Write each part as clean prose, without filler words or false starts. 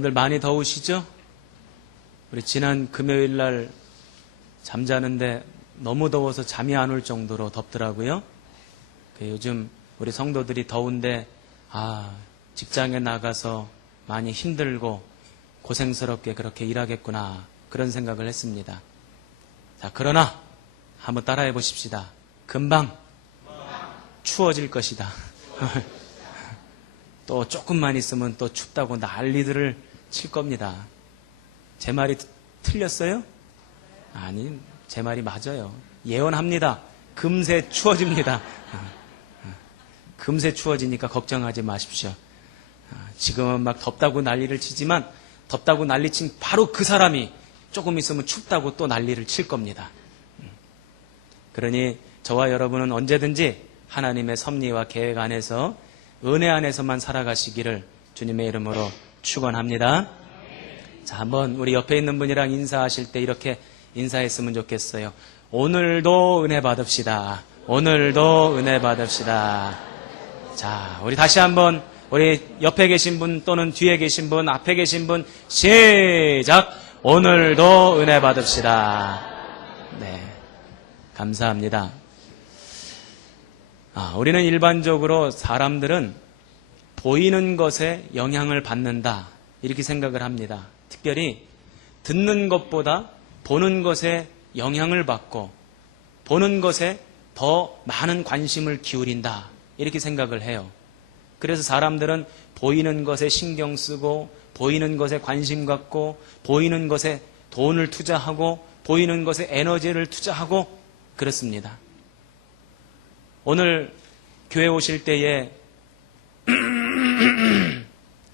여러분들 많이 더우시죠? 우리 지난 금요일 날 잠자는데 너무 더워서 잠이 안 올 정도로 덥더라고요. 요즘 우리 성도들이 더운데 직장에 나가서 많이 힘들고 고생스럽게 그렇게 일하겠구나 그런 생각을 했습니다. 자, 그러나 한번 따라해 보십시다. 금방 추워질 것이다. 또 조금만 있으면 또 춥다고 난리들을 칠 겁니다. 제 말이 틀렸어요? 아니, 제 말이 맞아요. 예언합니다. 금세 추워집니다. 금세 추워지니까 걱정하지 마십시오. 지금은 막 덥다고 난리를 치지만 덥다고 난리친 바로 그 사람이 조금 있으면 춥다고 또 난리를 칠 겁니다. 그러니 저와 여러분은 언제든지 하나님의 섭리와 계획 안에서 은혜 안에서만 살아가시기를 주님의 이름으로 축원합니다. 자, 한번 우리 옆에 있는 분이랑 인사하실 때 이렇게 인사했으면 좋겠어요. 오늘도 은혜 받읍시다. 오늘도 은혜 받읍시다. 자, 우리 다시 한번 우리 옆에 계신 분 또는 뒤에 계신 분, 앞에 계신 분 시작! 오늘도 은혜 받읍시다. 네, 감사합니다. 우리는 일반적으로 사람들은 보이는 것에 영향을 받는다 이렇게 생각을 합니다. 특별히 듣는 것보다 보는 것에 영향을 받고 보는 것에 더 많은 관심을 기울인다 이렇게 생각을 해요. 그래서 사람들은 보이는 것에 신경 쓰고 보이는 것에 관심 갖고 보이는 것에 돈을 투자하고 보이는 것에 에너지를 투자하고 그렇습니다. 오늘 교회 오실 때에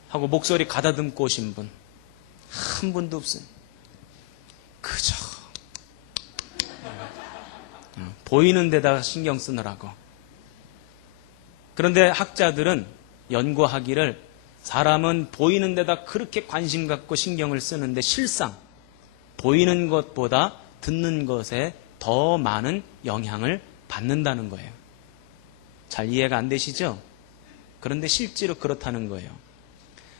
하고 목소리 가다듬고 오신 분 한 분도 없어요. 그저 보이는 데다가 신경 쓰느라고. 그런데 학자들은 연구하기를 사람은 보이는 데다 그렇게 관심 갖고 신경을 쓰는데 실상 보이는 것보다 듣는 것에 더 많은 영향을 받는다는 거예요. 잘 이해가 안 되시죠? 그런데 실제로 그렇다는 거예요.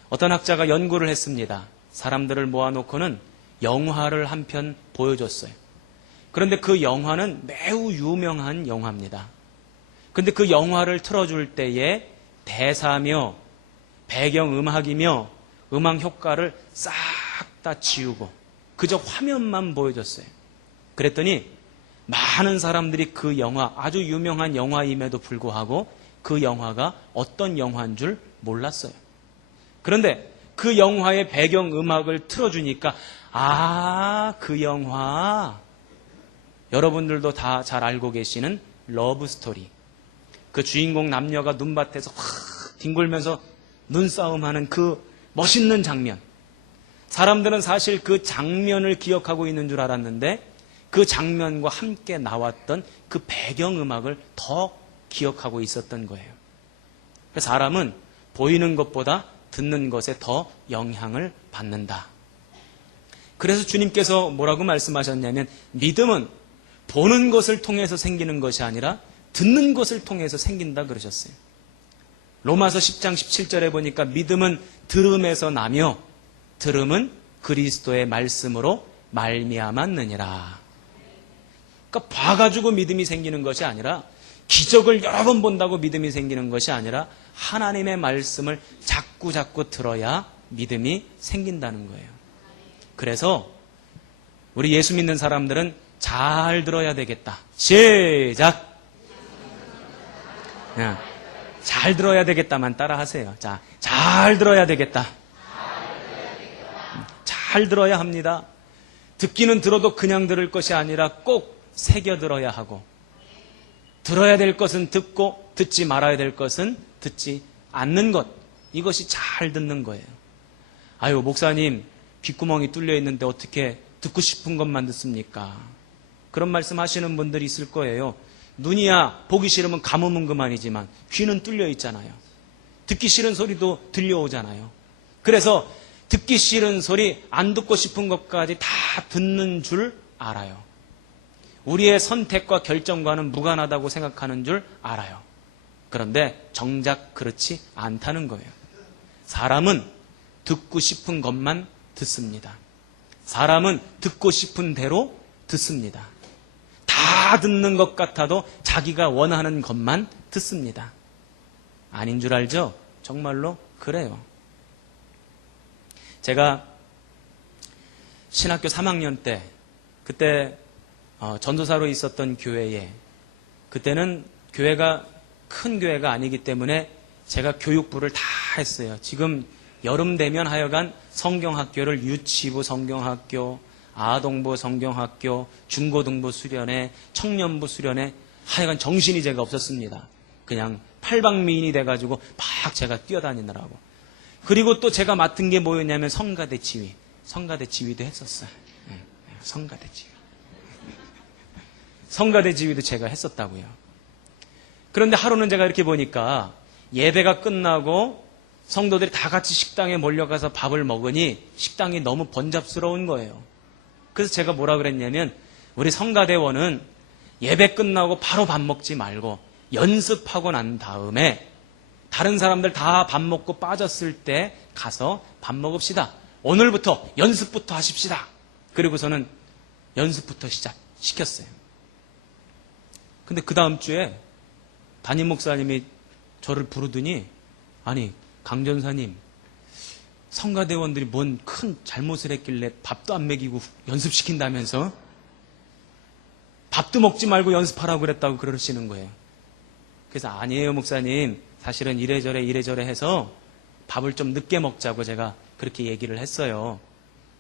어떤 학자가 연구를 했습니다. 사람들을 모아놓고는 영화를 한 편 보여줬어요. 그런데 그 영화는 매우 유명한 영화입니다. 그런데 그 영화를 틀어줄 때에 대사며 배경음악이며 음악 효과를 싹 다 지우고 그저 화면만 보여줬어요. 그랬더니 많은 사람들이 그 영화, 아주 유명한 영화임에도 불구하고 그 영화가 어떤 영화인 줄 몰랐어요. 그런데 그 영화의 배경음악을 틀어주니까 그 영화 여러분들도 다 잘 알고 계시는 러브스토리, 그 주인공 남녀가 눈밭에서 확 뒹굴면서 눈싸움하는 그 멋있는 장면, 사람들은 사실 그 장면을 기억하고 있는 줄 알았는데 그 장면과 함께 나왔던 그 배경음악을 더 기억하고 있었던 거예요. 사람은 보이는 것보다 듣는 것에 더 영향을 받는다. 그래서 주님께서 뭐라고 말씀하셨냐면 믿음은 보는 것을 통해서 생기는 것이 아니라 듣는 것을 통해서 생긴다 그러셨어요. 로마서 10장 17절에 보니까 믿음은 들음에서 나며 들음은 그리스도의 말씀으로 말미암았느니라. 그러니까 봐가지고 믿음이 생기는 것이 아니라 기적을 여러 번 본다고 믿음이 생기는 것이 아니라 하나님의 말씀을 자꾸 들어야 믿음이 생긴다는 거예요. 그래서 우리 예수 믿는 사람들은 잘 들어야 되겠다. 시작! 잘 들어야 되겠다만 따라 하세요. 자, 잘 들어야 되겠다. 잘 들어야 합니다. 듣기는 들어도 그냥 들을 것이 아니라 꼭 새겨 들어야 하고 들어야 될 것은 듣고 듣지 말아야 될 것은 듣지 않는 것, 이것이 잘 듣는 거예요. 아유, 목사님 귓구멍이 뚫려 있는데 어떻게 듣고 싶은 것만 듣습니까? 그런 말씀 하시는 분들이 있을 거예요. 눈이야 보기 싫으면 감으면 그만이지만 귀는 뚫려 있잖아요. 듣기 싫은 소리도 들려오잖아요. 그래서 듣기 싫은 소리, 안 듣고 싶은 것까지 다 듣는 줄 알아요. 우리의 선택과 결정과는 무관하다고 생각하는 줄 알아요. 그런데 정작 그렇지 않다는 거예요. 사람은 듣고 싶은 것만 듣습니다. 사람은 듣고 싶은 대로 듣습니다. 다 듣는 것 같아도 자기가 원하는 것만 듣습니다. 아닌 줄 알죠? 정말로 그래요. 제가 신학교 3학년 때 그때 전도사로 있었던 교회에, 그때는 교회가 큰 교회가 아니기 때문에 제가 교육부를 다 했어요. 지금 여름 되면 하여간 성경학교를 유치부 성경학교, 아동부 성경학교, 중고등부 수련회, 청년부 수련회, 하여간 정신이 제가 없었습니다. 그냥 팔방미인이 돼가지고 막 제가 뛰어다니느라고. 그리고 또 제가 맡은 게 뭐였냐면 성가대 지휘. 성가대 지휘도 했었어요. 성가대 지휘. 성가대 지휘도 제가 했었다고요. 그런데 하루는 제가 이렇게 보니까 예배가 끝나고 성도들이 다 같이 식당에 몰려가서 밥을 먹으니 식당이 너무 번잡스러운 거예요. 그래서 제가 뭐라 그랬냐면, 우리 성가대원은 예배 끝나고 바로 밥 먹지 말고 연습하고 난 다음에 다른 사람들 다 밥 먹고 빠졌을 때 가서 밥 먹읍시다. 오늘부터 연습부터 하십시다. 그리고서는 연습부터 시켰어요. 근데 그 다음 주에 담임 목사님이 저를 부르더니, 아니 강 전사님, 성가대원들이 뭔 큰 잘못을 했길래 밥도 안 먹이고 연습시킨다면서? 밥도 먹지 말고 연습하라고 그랬다고 그러시는 거예요. 그래서 아니에요 목사님, 사실은 이래저래 해서 밥을 좀 늦게 먹자고 제가 그렇게 얘기를 했어요.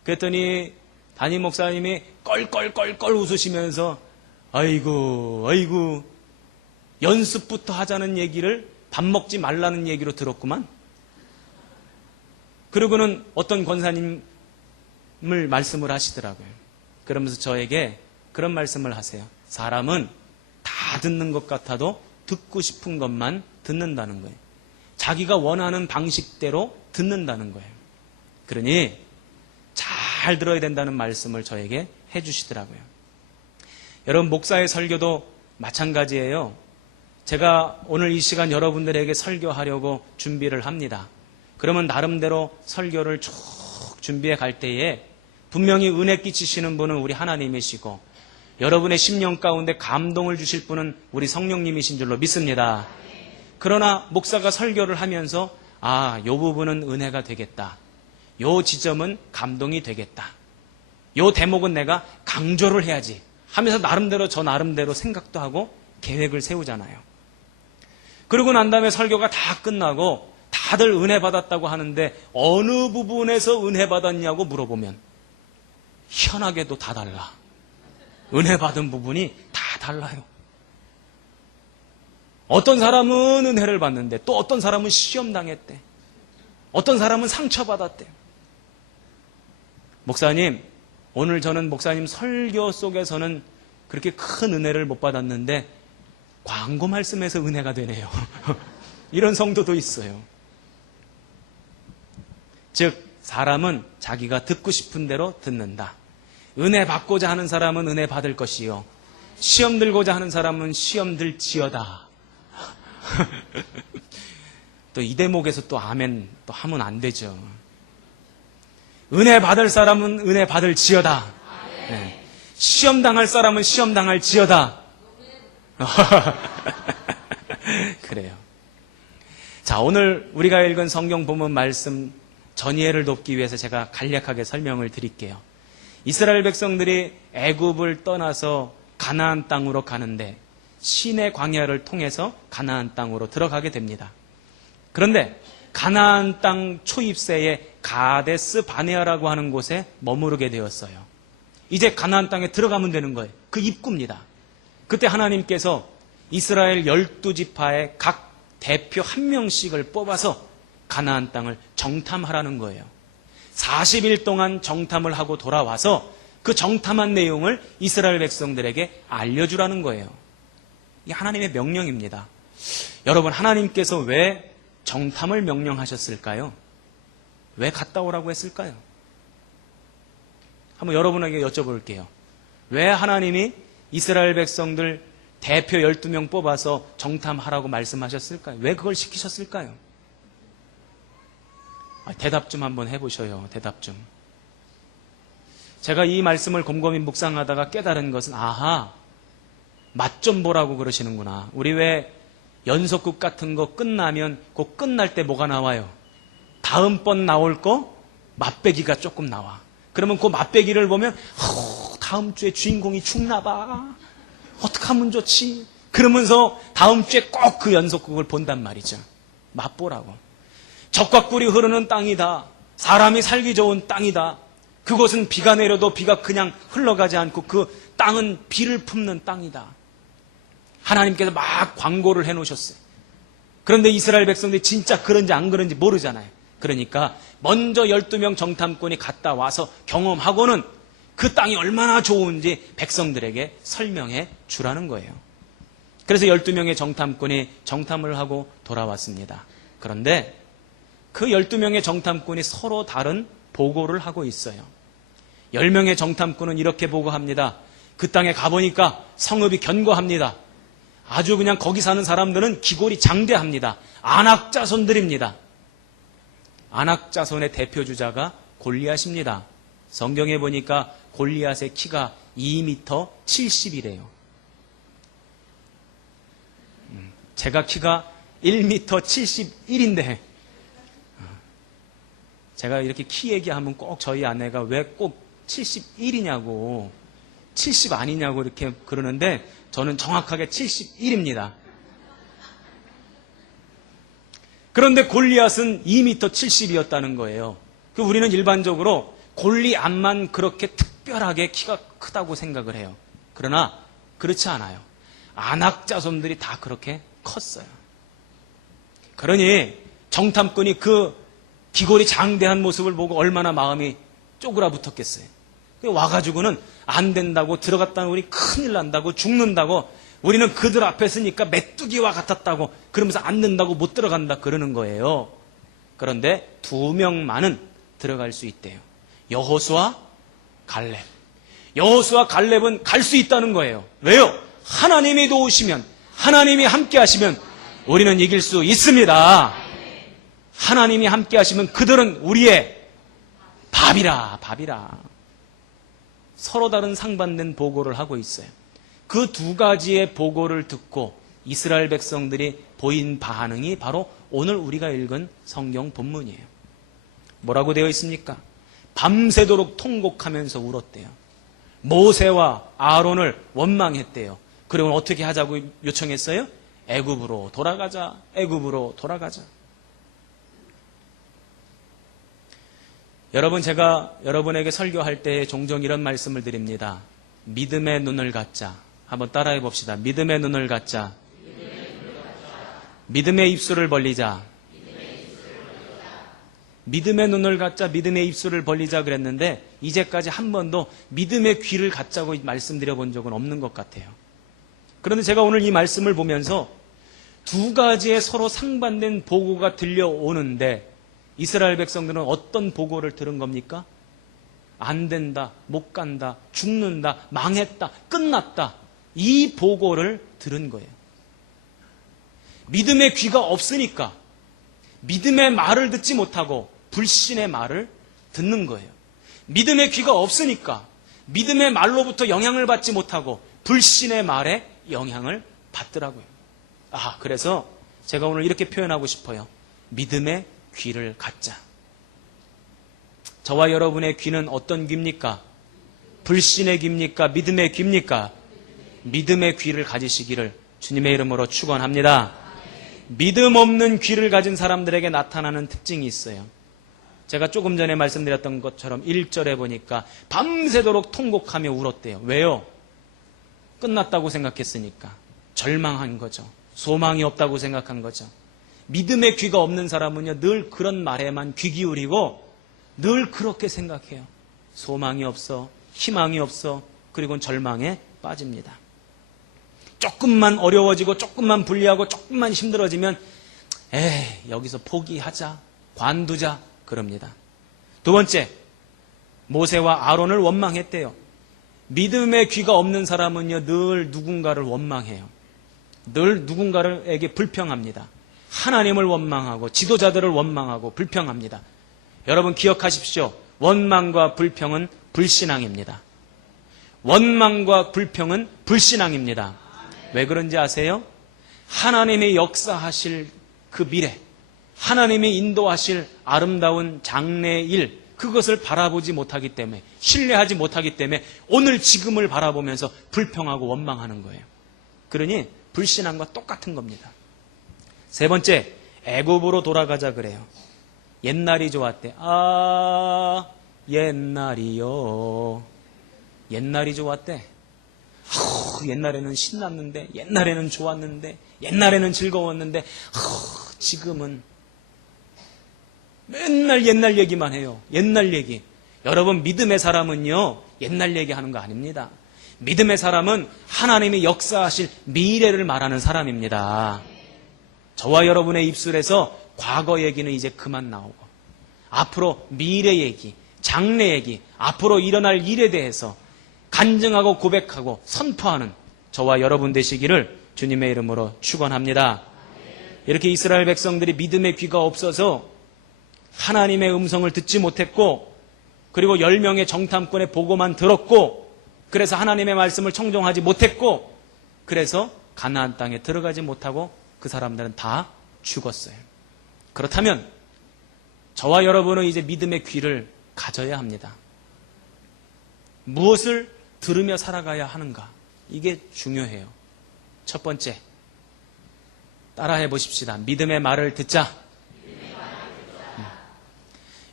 그랬더니 담임 목사님이 껄껄껄껄 웃으시면서 아이고 연습부터 하자는 얘기를 밥 먹지 말라는 얘기로 들었구만. 그러고는 어떤 권사님을 말씀을 하시더라고요. 그러면서 저에게 그런 말씀을 하세요. 사람은 다 듣는 것 같아도 듣고 싶은 것만 듣는다는 거예요. 자기가 원하는 방식대로 듣는다는 거예요. 그러니 잘 들어야 된다는 말씀을 저에게 해주시더라고요. 여러분, 목사의 설교도 마찬가지예요. 제가 오늘 이 시간 여러분들에게 설교하려고 준비를 합니다. 그러면 나름대로 설교를 쭉 준비해 갈 때에 분명히 은혜 끼치시는 분은 우리 하나님이시고, 여러분의 심령 가운데 감동을 주실 분은 우리 성령님이신 줄로 믿습니다. 그러나 목사가 설교를 하면서 요 부분은 은혜가 되겠다, 요 지점은 감동이 되겠다, 요 대목은 내가 강조를 해야지 하면서 저 나름대로 생각도 하고 계획을 세우잖아요. 그러고 난 다음에 설교가 다 끝나고 다들 은혜 받았다고 하는데 어느 부분에서 은혜 받았냐고 물어보면 희한하게도 다 달라. 은혜 받은 부분이 다 달라요. 어떤 사람은 은혜를 받는데 또 어떤 사람은 시험당했대. 어떤 사람은 상처받았대. 목사님, 오늘 저는 목사님 설교 속에서는 그렇게 큰 은혜를 못 받았는데 광고 말씀에서 은혜가 되네요. 이런 성도도 있어요. 즉, 사람은 자기가 듣고 싶은 대로 듣는다. 은혜 받고자 하는 사람은 은혜 받을 것이요, 시험 들고자 하는 사람은 시험 들지어다. 또 이 대목에서 또 아멘 또 하면 안 되죠. 은혜 받을 사람은 은혜 받을지어다. 네. 시험 당할 사람은 시험 당할지어다. 그래요. 자, 오늘 우리가 읽은 성경 본문 말씀 전이해를 돕기 위해서 제가 간략하게 설명을 드릴게요. 이스라엘 백성들이 애굽을 떠나서 가나안 땅으로 가는데 시내 광야를 통해서 가나안 땅으로 들어가게 됩니다. 그런데 가나안 땅 초입세에 가데스 바네아라고 하는 곳에 머무르게 되었어요. 이제 가나안 땅에 들어가면 되는 거예요. 그 입구입니다. 그때 하나님께서 이스라엘 12지파의 각 대표 한 명씩을 뽑아서 가나안 땅을 정탐하라는 거예요. 40일 동안 정탐을 하고 돌아와서 그 정탐한 내용을 이스라엘 백성들에게 알려주라는 거예요. 이게 하나님의 명령입니다. 여러분, 하나님께서 왜 정탐을 명령하셨을까요? 왜 갔다 오라고 했을까요? 한번 여러분에게 여쭤볼게요. 왜 하나님이 이스라엘 백성들 대표 12명 뽑아서 정탐하라고 말씀하셨을까요? 왜 그걸 시키셨을까요? 대답 좀 한번 해보셔요. 대답 좀. 제가 이 말씀을 곰곰이 묵상하다가 깨달은 것은 아하, 맛 좀 보라고 그러시는구나. 우리 왜 연속극 같은 거 끝나면 그 끝날 때 뭐가 나와요? 다음번 나올 거 맛배기가 조금 나와. 그러면 그 맛배기를 보면 다음 주에 주인공이 죽나 봐. 어떡하면 좋지? 그러면서 다음 주에 꼭 그 연속극을 본단 말이죠. 맛보라고. 적과 꿀이 흐르는 땅이다. 사람이 살기 좋은 땅이다. 그곳은 비가 내려도 비가 그냥 흘러가지 않고 그 땅은 비를 품는 땅이다. 하나님께서 막 광고를 해놓으셨어요. 그런데 이스라엘 백성들이 진짜 그런지 안 그런지 모르잖아요. 그러니까 먼저 12명 정탐꾼이 갔다 와서 경험하고는 그 땅이 얼마나 좋은지 백성들에게 설명해 주라는 거예요. 그래서 12명의 정탐꾼이 정탐을 하고 돌아왔습니다. 그런데 그 12명의 정탐꾼이 서로 다른 보고를 하고 있어요. 10명의 정탐꾼은 이렇게 보고합니다. 그 땅에 가보니까 성읍이 견고합니다. 아주 그냥 거기 사는 사람들은 기골이 장대합니다. 아낙 자손들입니다. 아낙 자손의 대표주자가 골리앗입니다. 성경에 보니까 골리앗의 키가 2m 70이래요. 제가 키가 1m 71인데 제가 이렇게 키 얘기하면 꼭 저희 아내가 왜 꼭 71이냐고 70 아니냐고 이렇게 그러는데 저는 정확하게 71입니다. 그런데 골리앗은 2m 70이었다는 거예요. 우리는 일반적으로 골리앗만 그렇게 특별하게 키가 크다고 생각을 해요. 그러나 그렇지 않아요. 아낙 자손들이 다 그렇게 컸어요. 그러니 정탐꾼이 그 기골이 장대한 모습을 보고 얼마나 마음이 쪼그라붙었겠어요. 와가지고는 안 된다고, 들어갔다는 우리 큰일 난다고, 죽는다고, 우리는 그들 앞에 서니까 메뚜기와 같았다고, 그러면서 안 된다고 못 들어간다 그러는 거예요. 그런데 2명만은 들어갈 수 있대요. 여호수아, 갈렙. 여호수아, 갈렙은 갈 수 있다는 거예요. 왜요? 하나님이 도우시면, 하나님이 함께 하시면 우리는 이길 수 있습니다. 하나님이 함께 하시면 그들은 우리의 밥이라. 서로 다른 상반된 보고를 하고 있어요. 그 2가지의 보고를 듣고 이스라엘 백성들이 보인 반응이 바로 오늘 우리가 읽은 성경 본문이에요. 뭐라고 되어 있습니까? 밤새도록 통곡하면서 울었대요. 모세와 아론을 원망했대요. 그리고 어떻게 하자고 요청했어요? 애굽으로 돌아가자. 애굽으로 돌아가자. 여러분, 제가 여러분에게 설교할 때 종종 이런 말씀을 드립니다. 믿음의 눈을 갖자. 한번 따라해 봅시다. 믿음의 눈을 갖자. 믿음의 입술을 벌리자. 믿음의 눈을 갖자, 믿음의 입술을 벌리자 그랬는데 이제까지 한 번도 믿음의 귀를 갖자고 말씀드려 본 적은 없는 것 같아요. 그런데 제가 오늘 이 말씀을 보면서 2가지의 서로 상반된 보고가 들려오는데 이스라엘 백성들은 어떤 보고를 들은 겁니까? 안 된다, 못 간다, 죽는다, 망했다, 끝났다. 이 보고를 들은 거예요. 믿음의 귀가 없으니까 믿음의 말을 듣지 못하고 불신의 말을 듣는 거예요. 믿음의 귀가 없으니까 믿음의 말로부터 영향을 받지 못하고 불신의 말에 영향을 받더라고요. 그래서 제가 오늘 이렇게 표현하고 싶어요. 믿음의 귀를 갖자. 저와 여러분의 귀는 어떤 귀입니까? 불신의 귀입니까? 믿음의 귀입니까? 믿음의 귀를 가지시기를 주님의 이름으로 축원합니다. 믿음 없는 귀를 가진 사람들에게 나타나는 특징이 있어요. 제가 조금 전에 말씀드렸던 것처럼 1절에 보니까 밤새도록 통곡하며 울었대요. 왜요? 끝났다고 생각했으니까. 절망한 거죠. 소망이 없다고 생각한 거죠. 믿음의 귀가 없는 사람은요, 늘 그런 말에만 귀 기울이고 늘 그렇게 생각해요. 소망이 없어, 희망이 없어, 그리고 절망에 빠집니다. 조금만 어려워지고 조금만 불리하고 조금만 힘들어지면 여기서 포기하자, 관두자 그럽니다. 2번째, 모세와 아론을 원망했대요. 믿음의 귀가 없는 사람은요, 늘 누군가를 원망해요. 늘 누군가에게 불평합니다. 하나님을 원망하고 지도자들을 원망하고 불평합니다. 여러분 기억하십시오. 원망과 불평은 불신앙입니다. 원망과 불평은 불신앙입니다. 왜 그런지 아세요? 하나님의 역사하실 그 미래, 하나님이 인도하실 아름다운 장래의 일, 그것을 바라보지 못하기 때문에, 신뢰하지 못하기 때문에 오늘 지금을 바라보면서 불평하고 원망하는 거예요. 그러니 불신앙과 똑같은 겁니다. 세 번째, 애굽으로 돌아가자 그래요. 옛날이 좋았대. 아, 옛날이요. 옛날이 좋았대. 옛날에는 신났는데, 옛날에는 좋았는데, 옛날에는 즐거웠는데, 지금은 맨날 옛날 얘기만 해요. 옛날 얘기. 여러분, 믿음의 사람은요, 옛날 얘기하는 거 아닙니다. 믿음의 사람은 하나님이 역사하실 미래를 말하는 사람입니다. 저와 여러분의 입술에서 과거 얘기는 이제 그만 나오고, 앞으로 미래 얘기, 장래 얘기, 앞으로 일어날 일에 대해서 간증하고 고백하고 선포하는 저와 여러분 되시기를 주님의 이름으로 축원합니다. 이렇게 이스라엘 백성들이 믿음의 귀가 없어서 하나님의 음성을 듣지 못했고, 그리고 10명의 정탐꾼의 보고만 들었고, 그래서 하나님의 말씀을 청종하지 못했고, 그래서 가나안 땅에 들어가지 못하고 그 사람들은 다 죽었어요. 그렇다면 저와 여러분은 이제 믿음의 귀를 가져야 합니다. 무엇을 들으며 살아가야 하는가? 이게 중요해요. 첫 번째, 따라해 보십시다. 믿음의 말을 듣자.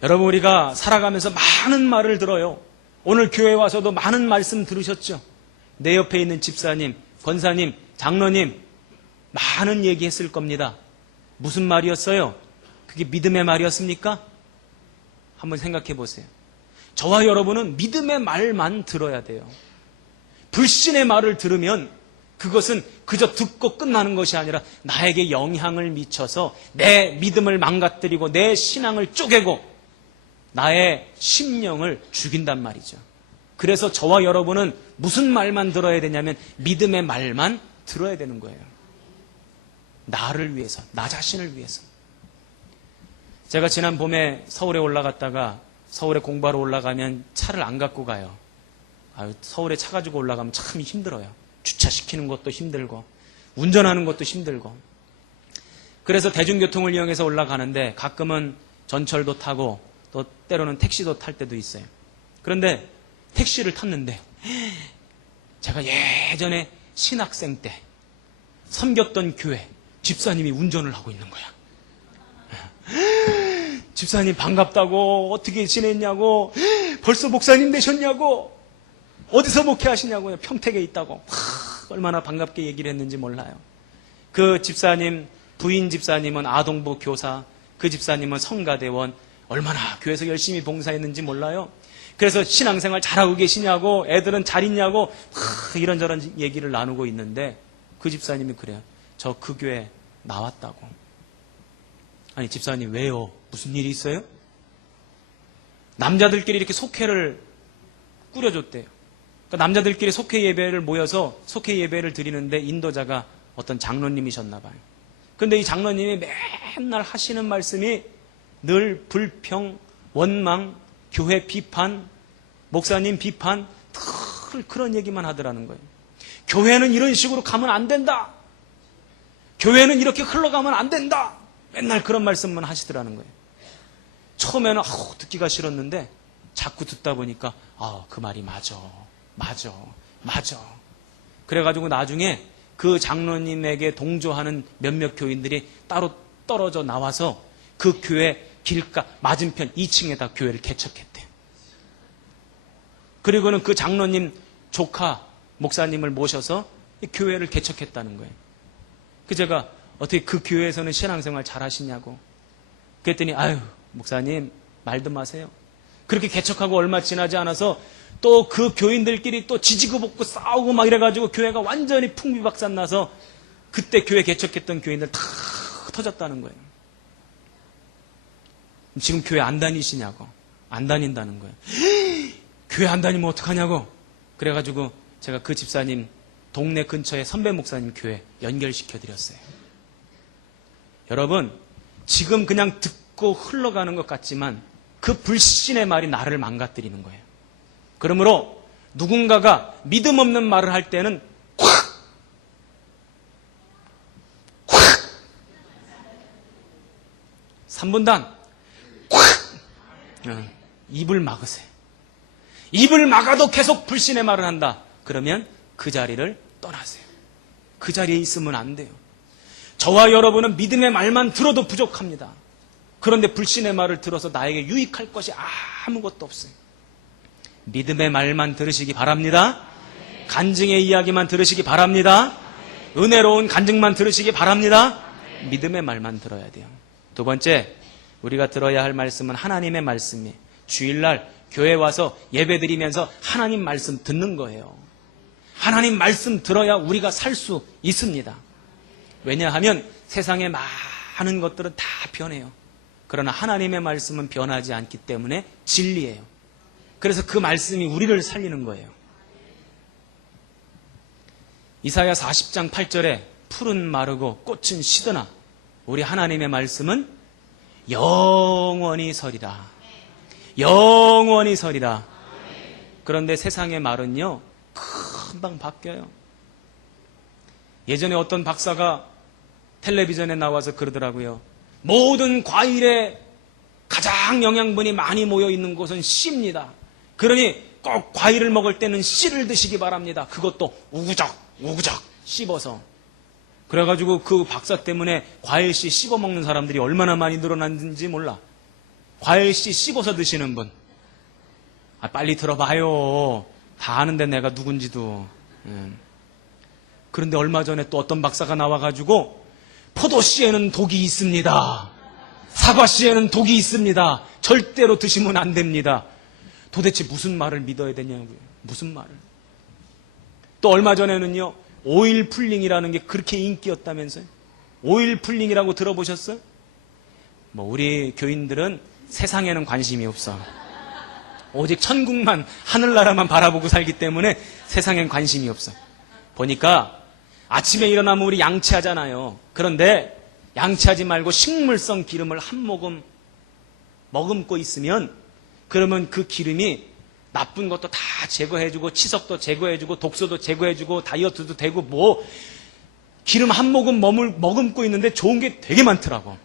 여러분, 우리가 살아가면서 많은 말을 들어요. 오늘 교회 와서도 많은 말씀 들으셨죠? 내 옆에 있는 집사님, 권사님, 장로님 많은 얘기했을 겁니다. 무슨 말이었어요? 그게 믿음의 말이었습니까? 한번 생각해 보세요. 저와 여러분은 믿음의 말만 들어야 돼요. 불신의 말을 들으면 그것은 그저 듣고 끝나는 것이 아니라 나에게 영향을 미쳐서 내 믿음을 망가뜨리고 내 신앙을 쪼개고 나의 심령을 죽인단 말이죠. 그래서 저와 여러분은 무슨 말만 들어야 되냐면 믿음의 말만 들어야 되는 거예요. 나를 위해서, 나 자신을 위해서. 제가 지난 봄에 서울에 올라갔다가 서울에 공부하러 올라가면 차를 안 갖고 가요. 서울에 차 가지고 올라가면 참 힘들어요. 주차시키는 것도 힘들고 운전하는 것도 힘들고. 그래서 대중교통을 이용해서 올라가는데 가끔은 전철도 타고 또 때로는 택시도 탈 때도 있어요. 그런데 택시를 탔는데 제가 예전에 신학생 때 섬겼던 교회 집사님이 운전을 하고 있는 거야. 집사님 반갑다고, 어떻게 지냈냐고, 벌써 목사님 되셨냐고, 어디서 목회하시냐고요. 평택에 있다고. 얼마나 반갑게 얘기를 했는지 몰라요. 그 집사님, 부인 집사님은 아동부 교사, 그 집사님은 성가대원, 얼마나 교회에서 열심히 봉사했는지 몰라요. 그래서 신앙생활 잘하고 계시냐고, 애들은 잘 있냐고 이런저런 얘기를 나누고 있는데 그 집사님이 그래요. 저 그 교회 나왔다고. 아니 집사님 왜요? 무슨 일이 있어요? 남자들끼리 이렇게 속회를 꾸려줬대요. 그러니까 남자들끼리 속회 예배를 모여서 속회 예배를 드리는데 인도자가 어떤 장로님이셨나 봐요. 그런데 이 장로님이 맨날 하시는 말씀이 늘 불평, 원망, 교회 비판, 목사님 비판, 늘 그런 얘기만 하더라는 거예요. 교회는 이런 식으로 가면 안 된다. 교회는 이렇게 흘러가면 안 된다. 맨날 그런 말씀만 하시더라는 거예요. 처음에는 듣기가 싫었는데 자꾸 듣다 보니까 그 말이 맞아. 그래가지고 나중에 그 장로님에게 동조하는 몇몇 교인들이 따로 떨어져 나와서 그 교회 길가 맞은편 2층에다 교회를 개척했대요. 그리고는 그 장로님 조카 목사님을 모셔서 교회를 개척했다는 거예요. 그 제가 어떻게 그 교회에서는 신앙생활 잘 하시냐고 그랬더니 목사님 말도 마세요. 그렇게 개척하고 얼마 지나지 않아서 또 그 교인들끼리 또 지지고 볶고 싸우고 막 이래가지고 교회가 완전히 풍비박산 나서 그때 교회 개척했던 교인들 다 터졌다는 거예요. 지금 교회 안 다니시냐고. 안 다닌다는 거예요. 교회 안 다니면 어떡하냐고. 그래가지고 제가 그 집사님 동네 근처에 선배 목사님 교회 연결시켜 드렸어요. 여러분 지금 그냥 듣고 흘러가는 것 같지만 그 불신의 말이 나를 망가뜨리는 거예요. 그러므로 누군가가 믿음 없는 말을 할 때는 콱! 3분단 콱! 입을 막으세요. 입을 막아도 계속 불신의 말을 한다. 그러면 그 자리를 떠나세요. 그 자리에 있으면 안 돼요. 저와 여러분은 믿음의 말만 들어도 부족합니다. 그런데 불신의 말을 들어서 나에게 유익할 것이 아무것도 없어요. 믿음의 말만 들으시기 바랍니다. 간증의 이야기만 들으시기 바랍니다. 은혜로운 간증만 들으시기 바랍니다. 믿음의 말만 들어야 돼요. 두 번째, 우리가 들어야 할 말씀은 하나님의 말씀이에요. 주일날 교회 와서 예배드리면서 하나님 말씀 듣는 거예요. 하나님 말씀 들어야 우리가 살 수 있습니다. 왜냐하면 세상의 많은 것들은 다 변해요. 그러나 하나님의 말씀은 변하지 않기 때문에 진리예요. 그래서 그 말씀이 우리를 살리는 거예요. 이사야 40장 8절에 풀은 마르고 꽃은 시드나 우리 하나님의 말씀은 영원히 서리라. 영원히 서리라. 그런데 세상의 말은요, 금방 바뀌어요. 예전에 어떤 박사가 텔레비전에 나와서 그러더라고요. 모든 과일에 가장 영양분이 많이 모여 있는 곳은 씨입니다. 그러니 꼭 과일을 먹을 때는 씨를 드시기 바랍니다. 그것도 우구적 씹어서. 그래가지고 그 박사 때문에 과일 씨 씹어 먹는 사람들이 얼마나 많이 늘어났는지 몰라. 과일 씨 씹어서 드시는 분. 빨리 들어봐요. 다 아는데 내가 누군지도. 그런데 얼마 전에 또 어떤 박사가 나와가지고 포도씨에는 독이 있습니다. 사과씨에는 독이 있습니다. 절대로 드시면 안 됩니다. 도대체 무슨 말을 믿어야 되냐고요. 무슨 말을. 또 얼마 전에는요, 오일 풀링이라는 게 그렇게 인기였다면서요. 오일 풀링이라고 들어보셨어요? 우리 교인들은 세상에는 관심이 없어. 오직 천국만, 하늘나라만 바라보고 살기 때문에 세상엔 관심이 없어. 보니까 아침에 일어나면 우리 양치하잖아요. 그런데 양치하지 말고 식물성 기름을 한 모금 머금고 있으면 그러면 그 기름이 나쁜 것도 다 제거해주고 치석도 제거해주고 독소도 제거해주고 다이어트도 되고 기름 한 모금 머금고 있는데 좋은 게 되게 많더라고.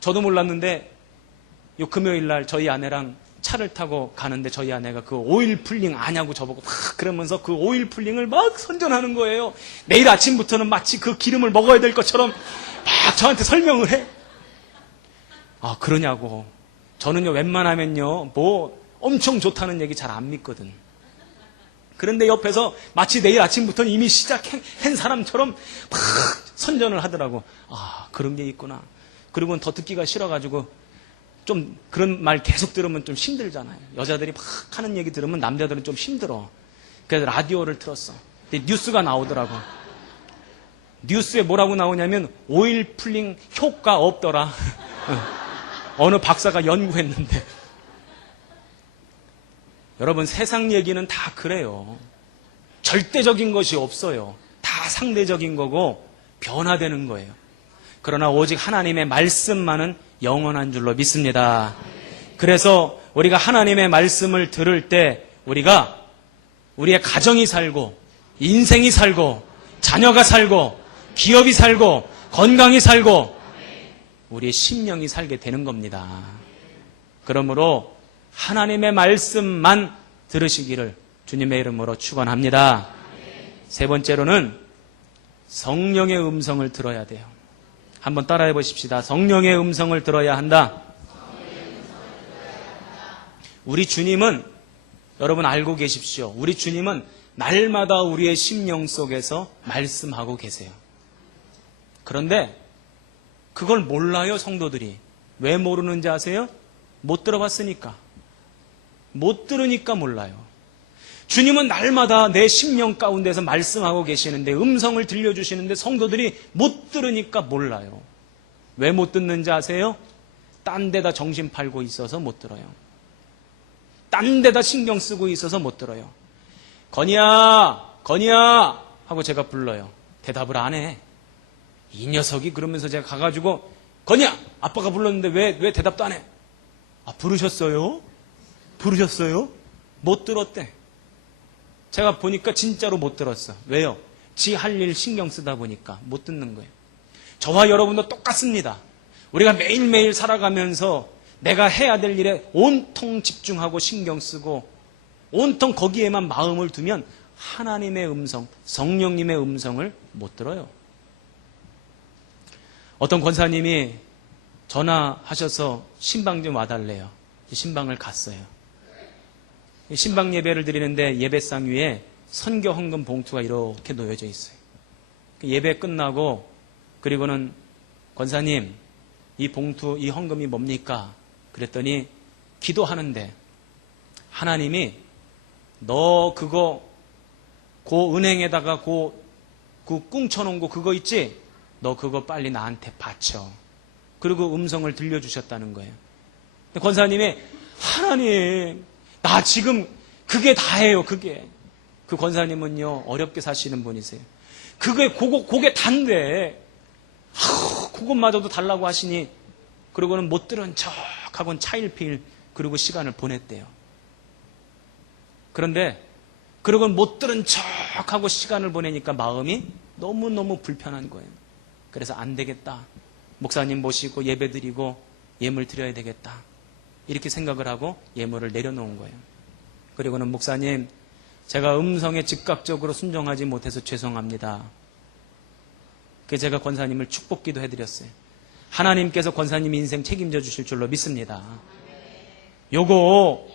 저도 몰랐는데 요 금요일날 저희 아내랑 차를 타고 가는데 저희 아내가 그 오일 풀링 아냐고 저보고 막 그러면서 그 오일 풀링을 막 선전하는 거예요. 내일 아침부터는 마치 그 기름을 먹어야 될 것처럼 막 저한테 설명을 해. 그러냐고. 저는요, 웬만하면요, 엄청 좋다는 얘기 잘 안 믿거든. 그런데 옆에서 마치 내일 아침부터는 이미 시작한 사람처럼 막 선전을 하더라고. 그런 게 있구나. 그리고는 더 듣기가 싫어가지고 좀 그런 말 계속 들으면 좀 힘들잖아요. 여자들이 막 하는 얘기 들으면 남자들은 좀 힘들어. 그래서 라디오를 틀었어. 근데 뉴스가 나오더라고. 뉴스에 뭐라고 나오냐면 오일 풀링 효과 없더라. 어느 박사가 연구했는데. 여러분, 세상 얘기는 다 그래요. 절대적인 것이 없어요. 다 상대적인 거고 변화되는 거예요. 그러나 오직 하나님의 말씀만은 영원한 줄로 믿습니다. 그래서 우리가 하나님의 말씀을 들을 때 우리가 우리의 가정이 살고 인생이 살고 자녀가 살고 기업이 살고 건강이 살고 우리의 심령이 살게 되는 겁니다. 그러므로 하나님의 말씀만 들으시기를 주님의 이름으로 축원합니다. 세 번째로는 성령의 음성을 들어야 돼요. 한번 따라해 보십시다. 성령의 음성을 들어야 한다. 우리 주님은, 여러분 알고 계십시오. 우리 주님은 날마다 우리의 심령 속에서 말씀하고 계세요. 그런데 그걸 몰라요, 성도들이. 왜 모르는지 아세요? 못 들어봤으니까. 못 들으니까 몰라요. 주님은 날마다 내 심령 가운데서 말씀하고 계시는데, 음성을 들려주시는데 성도들이 못 들으니까 몰라요. 왜 못 듣는지 아세요? 딴 데다 정신 팔고 있어서 못 들어요. 딴 데다 신경 쓰고 있어서 못 들어요. 건이야, 건이야 하고 제가 불러요. 대답을 안 해. 이 녀석이. 그러면서 제가 가가지고 건이야, 아빠가 불렀는데 왜 대답도 안 해? 아, 부르셨어요? 부르셨어요? 못 들었대. 제가 보니까 진짜로 못 들었어. 왜요? 지 할 일 신경 쓰다 보니까 못 듣는 거예요. 저와 여러분도 똑같습니다. 우리가 매일매일 살아가면서 내가 해야 될 일에 온통 집중하고 신경 쓰고 온통 거기에만 마음을 두면 하나님의 음성, 성령님의 음성을 못 들어요. 어떤 권사님이 전화하셔서 신방 좀 와달래요. 신방을 갔어요. 신방 예배를 드리는데 예배상 위에 선교 헌금 봉투가 이렇게 놓여져 있어요. 예배 끝나고 그리고는 권사님, 이 봉투, 이 헌금이 뭡니까? 그랬더니 기도하는데 하나님이 너 그거 그 은행에다가 그 꿍쳐놓은 거 그거 있지? 너 그거 빨리 나한테 바쳐. 그리고 음성을 들려주셨다는 거예요. 권사님이 하나님, 나 지금 그게 다예요. 그게. 그 권사님은요 어렵게 사시는 분이세요. 그게 단데 그것마저도 달라고 하시니 그러고는 못 들은 척하고는 차일피일 그리고 시간을 보냈대요. 그런데 그러고는 못 들은 척하고 시간을 보내니까 마음이 너무너무 불편한 거예요. 그래서 안 되겠다. 목사님 모시고 예배 드리고 예물 드려야 되겠다. 이렇게 생각을 하고 예물을 내려놓은 거예요. 그리고는 목사님, 제가 음성에 즉각적으로 순종하지 못해서 죄송합니다. 그래서 제가 권사님을 축복기도 해드렸어요. 하나님께서 권사님 인생 책임져 주실 줄로 믿습니다. 요거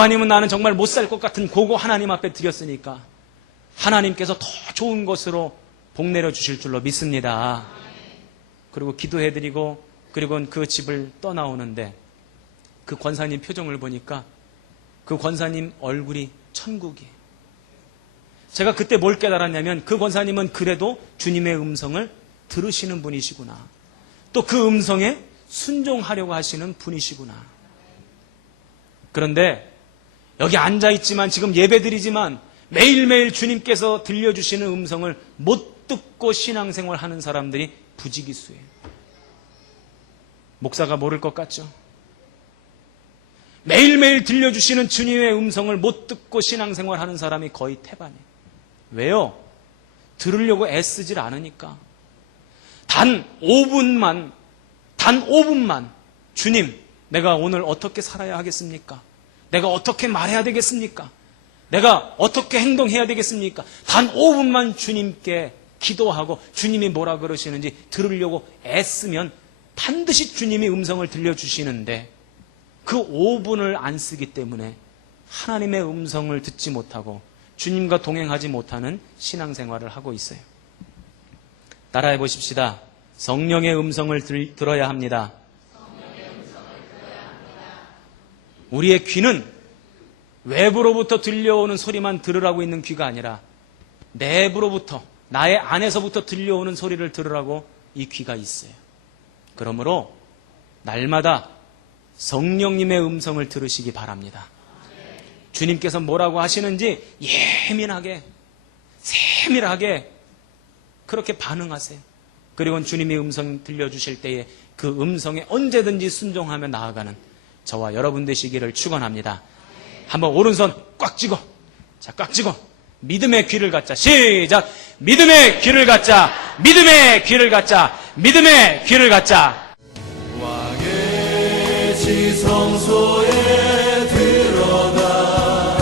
아니면 나는 정말 못 살 것 같은 그거 하나님 앞에 드렸으니까 하나님께서 더 좋은 것으로 복 내려 주실 줄로 믿습니다. 그리고 기도해드리고 그리고 그 집을 떠나오는데 그 권사님 표정을 보니까 그 권사님 얼굴이 천국이에요. 제가 그때 뭘 깨달았냐면 그 권사님은 그래도 주님의 음성을 들으시는 분이시구나. 또 그 음성에 순종하려고 하시는 분이시구나. 그런데 여기 앉아있지만 지금 예배드리지만 매일매일 주님께서 들려주시는 음성을 못 듣고 신앙생활하는 사람들이 부지기수예요. 목사가 모를 것 같죠? 매일매일 들려주시는 주님의 음성을 못 듣고 신앙생활하는 사람이 거의 태반이에요. 왜요? 들으려고 애쓰질 않으니까. 단 5분만 주님, 내가 오늘 어떻게 살아야 하겠습니까? 내가 어떻게 말해야 되겠습니까? 내가 어떻게 행동해야 되겠습니까? 단 5분만 주님께 기도하고 주님이 뭐라 그러시는지 들으려고 애쓰면 반드시 주님이 음성을 들려주시는데 그 5분을 안 쓰기 때문에 하나님의 음성을 듣지 못하고 주님과 동행하지 못하는 신앙생활을 하고 있어요. 따라해 보십시다. 성령의 음성을 들어야 합니다. 우리의 귀는 외부로부터 들려오는 소리만 들으라고 있는 귀가 아니라 내부로부터, 나의 안에서부터 들려오는 소리를 들으라고 이 귀가 있어요. 그러므로 날마다 성령님의 음성을 들으시기 바랍니다. 주님께서 뭐라고 하시는지 예민하게, 세밀하게 그렇게 반응하세요. 그리고 주님이 음성 들려주실 때에 그 음성에 언제든지 순종하며 나아가는 저와 여러분 되시기를 축원합니다. 한번 오른손 꽉 쥐고, 자, 꽉 쥐고 믿음의 귀를 갖자. 시작! 믿음의 귀를 갖자. 믿음의 귀를 갖자. 믿음의 귀를 갖자. 왕의 지성소에 들어가